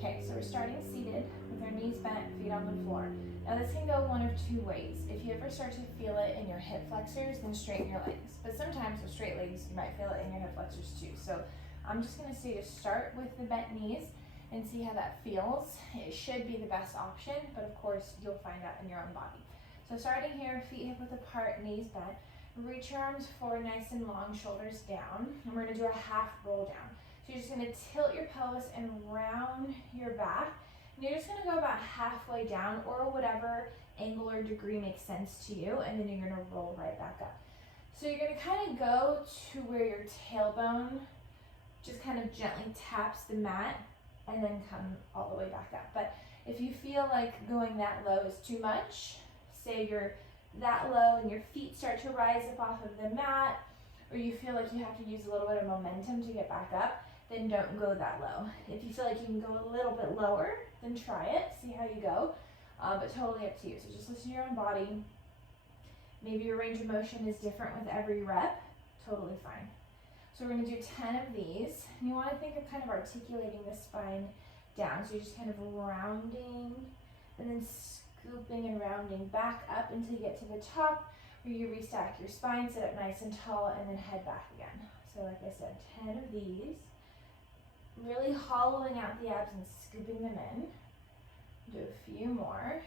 Okay, so we're starting seated with our knees bent, feet on the floor. Now this can go one of two ways. If you ever start to feel it in your hip flexors, then straighten your legs. But sometimes with straight legs, you might feel it in your hip flexors too. So I'm just gonna say to start with the bent knees and see how that feels. It should be the best option, but of course you'll find out in your own body. So starting here, feet hip width apart, knees bent. Reach your arms forward nice and long, shoulders down. And we're gonna do a half roll down. So you're just gonna tilt your pelvis and round your back. And you're just gonna go about halfway down or whatever angle or degree makes sense to you, and then you're gonna roll right back up. So you're gonna kind of go to where your tailbone just kind of gently taps the mat and then come all the way back up. But if you feel like going that low is too much, say you're that low and your feet start to rise up off of the mat, or you feel like you have to use a little bit of momentum to get back up, then don't go that low. If you feel like you can go a little bit lower, then try it, see how you go, but totally up to you. So just listen to your own body. Maybe your range of motion is different with every rep, totally fine. So we're gonna do 10 of these. And you wanna think of kind of articulating the spine down. So you're just kind of rounding and then scooping and rounding back up until you get to the top, where you restack your spine, sit up nice and tall, and then head back again. So like I said, 10 of these. Really hollowing out the abs and scooping them in. Do a few more.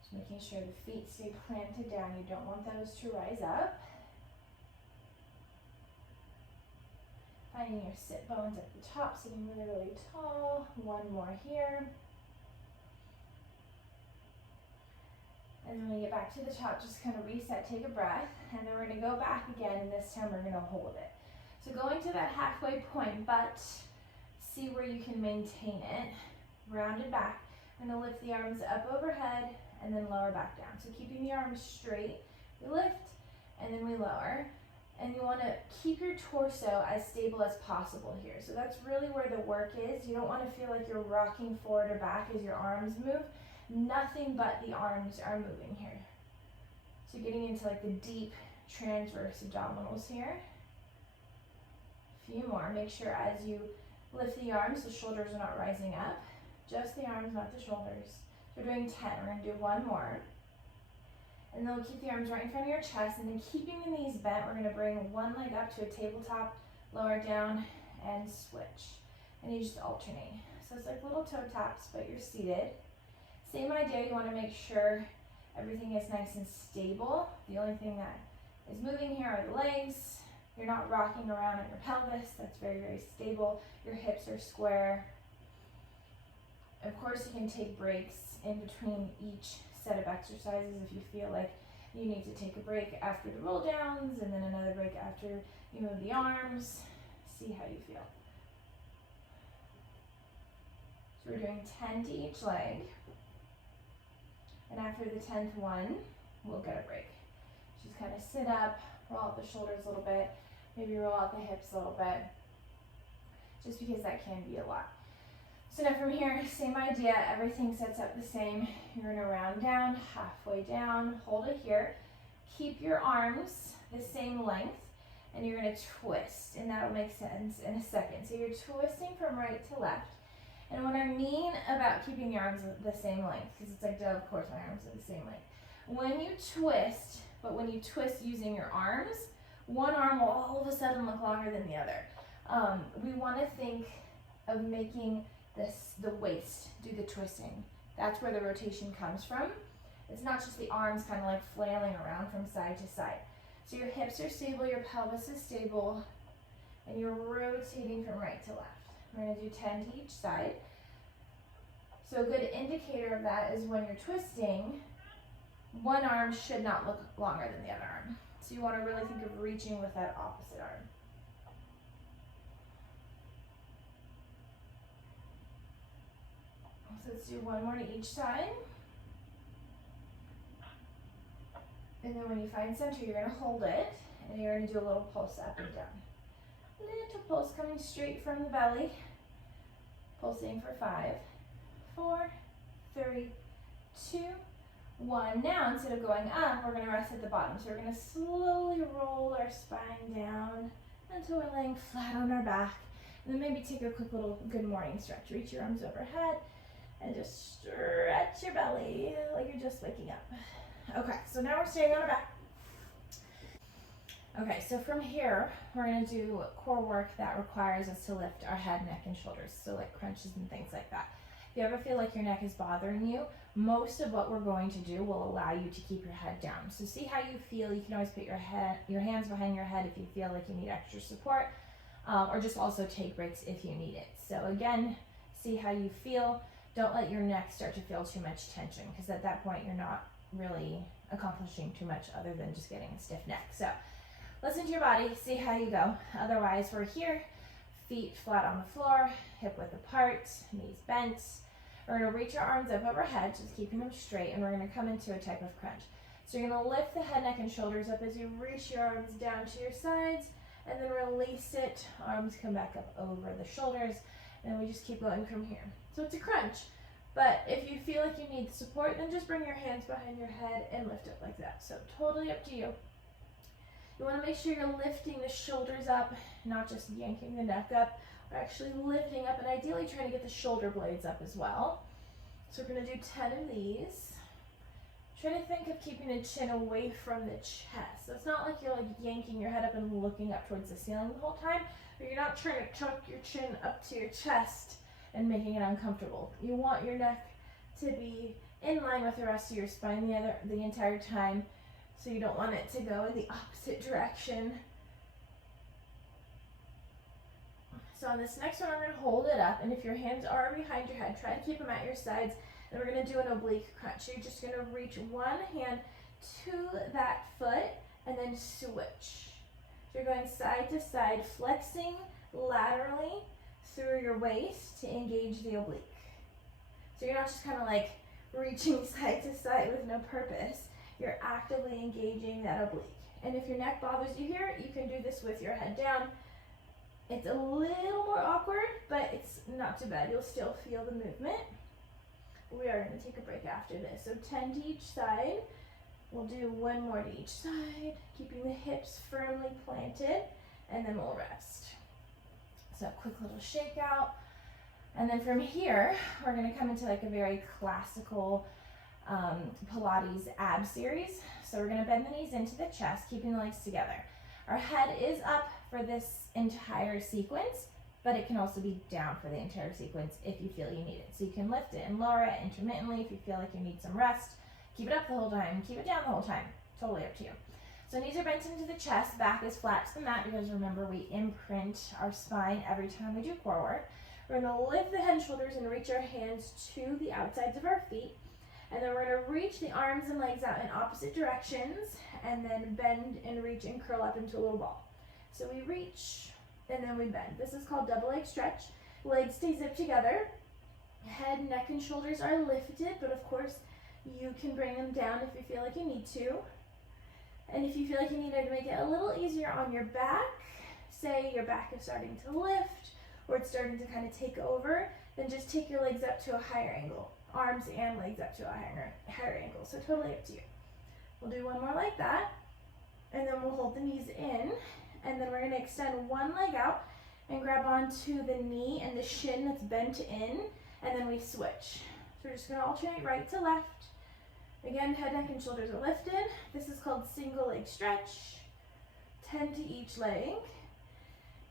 Just making sure the feet stay planted down. You don't want those to rise up. Finding your sit bones at the top, sitting really, really tall. One more here. And then when we get back to the top, just kind of reset, take a breath, and then we're gonna go back again, and this time we're gonna hold it. So going to that halfway point, but see where you can maintain it. Rounded back. I'm gonna lift the arms up overhead and then lower back down. So keeping the arms straight, we lift and then we lower. And you wanna keep your torso as stable as possible here. So that's really where the work is. You don't wanna feel like you're rocking forward or back as your arms move. Nothing but the arms are moving here. So getting into like the deep transverse abdominals here. Few more. Make sure as you lift the arms, the shoulders are not rising up. Just the arms, not the shoulders. So we're doing 10. We're going to do one more. And then we'll keep the arms right in front of your chest. And then keeping the knees bent, we're going to bring one leg up to a tabletop, lower it down, and switch. And you just alternate. So it's like little toe taps, but you're seated. Same idea. You want to make sure everything is nice and stable. The only thing that is moving here are the legs. You're not rocking around on your pelvis. That's very, very stable. Your hips are square. Of course, you can take breaks in between each set of exercises if you feel like you need to take a break after the roll downs and then another break after you move the arms. See how you feel. So we're doing 10 to each leg. And after the 10th one, we'll get a break. Just kind of sit up, roll out the shoulders a little bit, maybe roll out the hips a little bit, just because that can be a lot. So now from here, same idea, everything sets up the same. You're gonna round down, halfway down, hold it here. Keep your arms the same length, and you're gonna twist, and that'll make sense in a second. So you're twisting from right to left. And what I mean about keeping your arms the same length, because it's like, duh, of course my arms are the same length. When you twist, but when you twist using your arms, one arm will all of a sudden look longer than the other. We want to think of making the waist do the twisting. That's where the rotation comes from. It's not just the arms kind of like flailing around from side to side. So your hips are stable, your pelvis is stable, and you're rotating from right to left. We're going to do 10 to each side. So a good indicator of that is when you're twisting, one arm should not look longer than the other arm. So you want to really think of reaching with that opposite arm. So let's do one more to each side. And then when you find center, you're going to hold it, and you're going to do a little pulse up and down. Little pulse coming straight from the belly. Pulsing for 5, 4, 3, 2, 1. Now, instead of going up, we're going to rest at the bottom. So we're going to slowly roll our spine down until we're laying flat on our back. And then maybe take a quick little good morning stretch. Reach your arms overhead and just stretch your belly like you're just waking up. Okay, so now we're staying on our back. Okay, so from here, we're gonna do core work that requires us to lift our head, neck, and shoulders. So like crunches and things like that. If you ever feel like your neck is bothering you, most of what we're going to do will allow you to keep your head down. So see how you feel. You can always put your hands behind your head if you feel like you need extra support, or just also take breaks if you need it. So again, see how you feel. Don't let your neck start to feel too much tension, because at that point you're not really accomplishing too much other than just getting a stiff neck. So listen to your body, see how you go. Otherwise, we're here, feet flat on the floor, hip width apart, knees bent. We're gonna reach our arms up overhead, just keeping them straight, and we're gonna come into a type of crunch. So you're gonna lift the head, neck, and shoulders up as you reach your arms down to your sides, and then release it. Arms come back up over the shoulders, and we just keep going from here. So it's a crunch, but if you feel like you need support, then just bring your hands behind your head and lift it like that. So totally up to you. You want to make sure you're lifting the shoulders up, not just yanking the neck up. We're actually lifting up and ideally trying to get the shoulder blades up as well. So we're going to do 10 of these. Try to think of keeping the chin away from the chest. So it's not like you're like yanking your head up and looking up towards the ceiling the whole time, but you're not trying to tuck your chin up to your chest and making it uncomfortable. You want your neck to be in line with the rest of your spine the entire time. So you don't want it to go in the opposite direction. So on this next one, we're going to hold it up, and if your hands are behind your head, try to keep them at your sides, and we're going to do an oblique crunch. So you're just going to reach one hand to that foot, and then switch. So you're going side to side, flexing laterally through your waist to engage the oblique. So you're not just kind of like reaching side to side with no purpose. You're actively engaging that oblique. And if your neck bothers you here, you can do this with your head down. It's a little more awkward, but it's not too bad. You'll still feel the movement. We are going to take a break after this. So 10 to each side. We'll do one more to each side, keeping the hips firmly planted, and then we'll rest. So quick little shake out. And then from here, we're going to come into like a very classical Pilates ab series. So we're going to bend the knees into the chest, keeping the legs together. Our head is up for this entire sequence, but it can also be down for the entire sequence if you feel you need it. So you can lift it and lower it intermittently if you feel like you need some rest. Keep it up the whole time, keep it down the whole time. Totally up to you. So knees are bent into the chest, back is flat to the mat, because remember, we imprint our spine every time we do core work. We're going to lift the head and shoulders and reach our hands to the outsides of our feet. And then we're going to reach the arms and legs out in opposite directions, and then bend and reach and curl up into a little ball. So we reach, and then we bend. This is called double leg stretch. Legs stay zipped together. Head, neck, and shoulders are lifted, but of course, you can bring them down if you feel like you need to. And if you feel like you need to make it a little easier on your back, say your back is starting to lift, or it's starting to kind of take over, then just take your legs up to a higher angle. Arms and legs up to a higher angle. So totally up to you. We'll do one more like that, and then we'll hold the knees in, and then we're going to extend one leg out and grab onto the knee and the shin that's bent in, and then we switch. So we're just going to alternate right to left. Again, head, neck, and shoulders are lifted. This is called single leg stretch. 10 to each leg.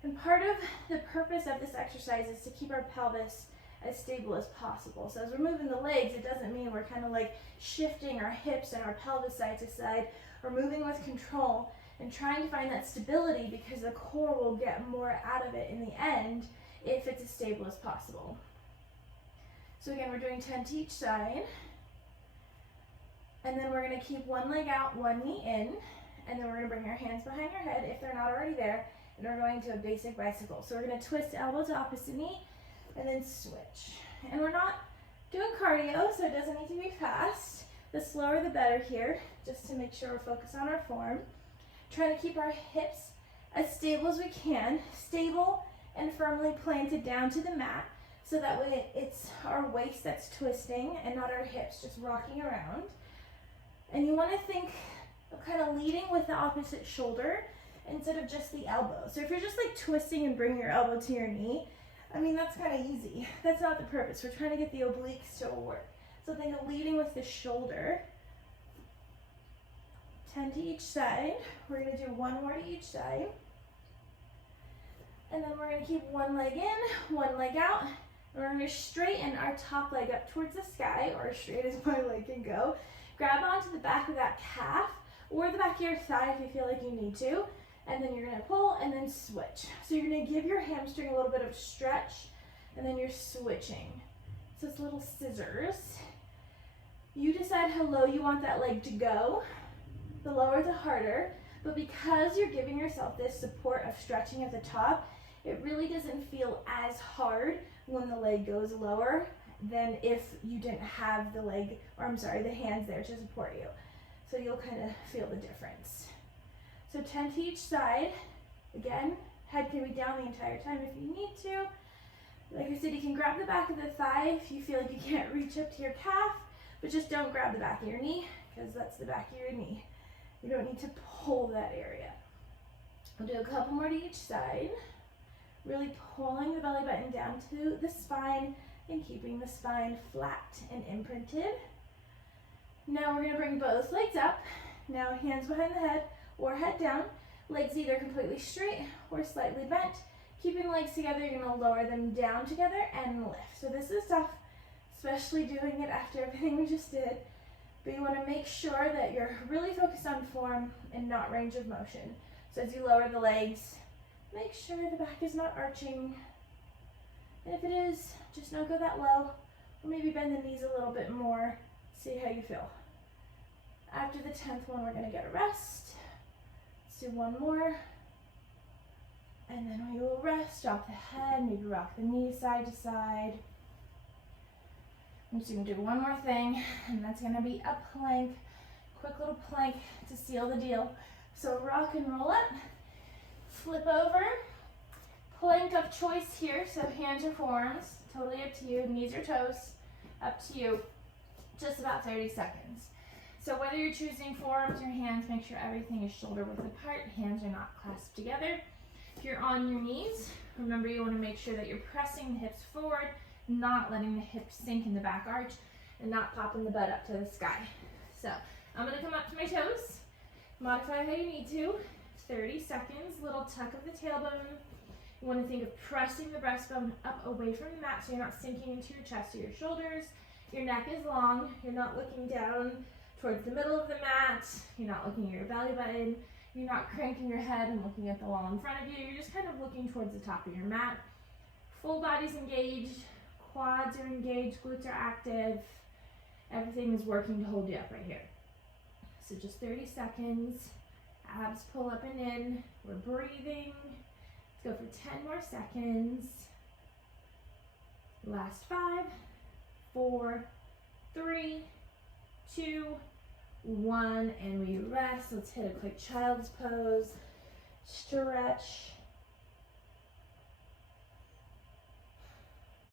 And part of the purpose of this exercise is to keep our pelvis as stable as possible. So as we're moving the legs, it doesn't mean we're kind of like shifting our hips and our pelvis side to side. We're moving with control and trying to find that stability, because the core will get more out of it in the end if it's as stable as possible. So again, we're doing 10 to each side. And then we're going to keep one leg out, one knee in, and then we're going to bring our hands behind our head if they're not already there, and we're going to a basic bicycle. So we're going to twist elbow to opposite knee, and then switch. And we're not doing cardio, so it doesn't need to be fast. The slower the better here, just to make sure we're focused on our form. Trying to keep our hips as stable as we can, stable and firmly planted down to the mat, so that way it's our waist that's twisting and not our hips just rocking around. And you want to think of kind of leading with the opposite shoulder instead of just the elbow. So if you're just like twisting and bringing your elbow to your knee, I mean, that's kind of easy. That's not the purpose. We're trying to get the obliques to work. So think of leading with the shoulder. 10 to each side. We're going to do one more to each side. And then we're going to keep one leg in, one leg out. And we're going to straighten our top leg up towards the sky, or as straight as my leg can go. Grab onto the back of that calf or the back of your thigh if you feel like you need to. And then you're going to pull and then switch. So you're going to give your hamstring a little bit of stretch, and then you're switching. So it's little scissors. You decide how low you want that leg to go. The lower, the harder. But because you're giving yourself this support of stretching at the top, it really doesn't feel as hard when the leg goes lower than if you didn't have the leg, or I'm sorry, the hands there to support you. So you'll kind of feel the difference. So 10 to each side. Again, head can be down the entire time if you need to. Like I said, you can grab the back of the thigh if you feel like you can't reach up to your calf, but just don't grab the back of your knee, because that's the back of your knee. You don't need to pull that area. We'll do a couple more to each side. Really pulling the belly button down to the spine and keeping the spine flat and imprinted. Now we're going to bring both legs up. Now hands behind the head or head down. Legs either completely straight or slightly bent. Keeping legs together, you're going to lower them down together and lift. So this is tough, especially doing it after everything we just did. But you want to make sure that you're really focused on form and not range of motion. So as you lower the legs, make sure the back is not arching. And if it is, just don't go that low. Or maybe bend the knees a little bit more. See how you feel. After the 10th one, we're going to get a rest. Let's do one more. And then we will rest, drop the head, maybe rock the knees side to side. I'm just going to do one more thing, and that's going to be a plank. Quick little plank to seal the deal. So rock and roll up, flip over, plank of choice here. So hands or forearms, totally up to you. Knees or toes, up to you. Just about 30 seconds. So whether you're choosing forearms or hands, make sure everything is shoulder width apart. Hands are not clasped together. If you're on your knees, remember you want to make sure that you're pressing the hips forward, not letting the hips sink in the back arch, and not popping the butt up to the sky. So I'm going to come up to my toes. Modify how you need to. 30 seconds, little tuck of the tailbone. You want to think of pressing the breastbone up away from the mat so you're not sinking into your chest or your shoulders. Your neck is long. You're not looking down towards the middle of the mat. You're not looking at your belly button. You're not cranking your head and looking at the wall in front of you. You're just kind of looking towards the top of your mat. Full body's engaged. Quads are engaged. Glutes are active. Everything is working to hold you up right here. So just 30 seconds. Abs pull up and in. We're breathing. Let's go for 10 more seconds. Last 5, 4, 3, 2, 1, and we rest. Let's hit a quick child's pose. Stretch.